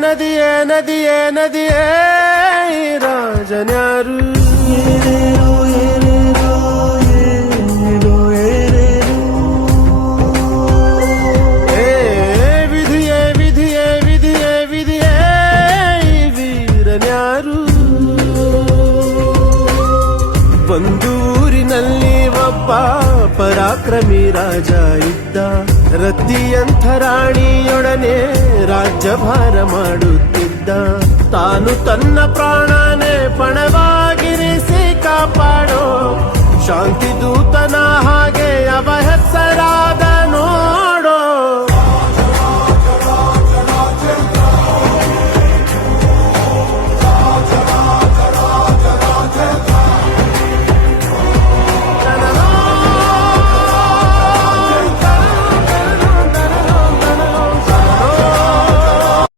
ನದಿಯೇ ನದಿಯೇ ನದಿಯೇ ಈ ರಾಜನ್ಯಾರು ವಿಧಿಯೇ ವಿಧಿಯೇ ವಿಧಿಯೇ ವಿಧಿಯೇ ಈ ವೀರನ್ಯಾರು ಒಂದು ಊರಿನಲ್ಲಿ ಒಬ್ಬ ಪರಾಕ್ರಮಿ ರಾಜ ಇದ್ದ ರತಿಯಂಥ ರಾಣಿಯೊಡನೆ ರಾಜ್ಯಭಾರ ಮಾಡುತ್ತಿದ್ದ ತಾನು ತನ್ನ ಪ್ರಾಣನೇ ಪಣವಾಗಿರಿಸಿ ಕಾಪಾಡೋ ಶಾಂತಿ ದೂತನ ಹಾಗೆ ಅವ ಹೆಸರಾದನೋ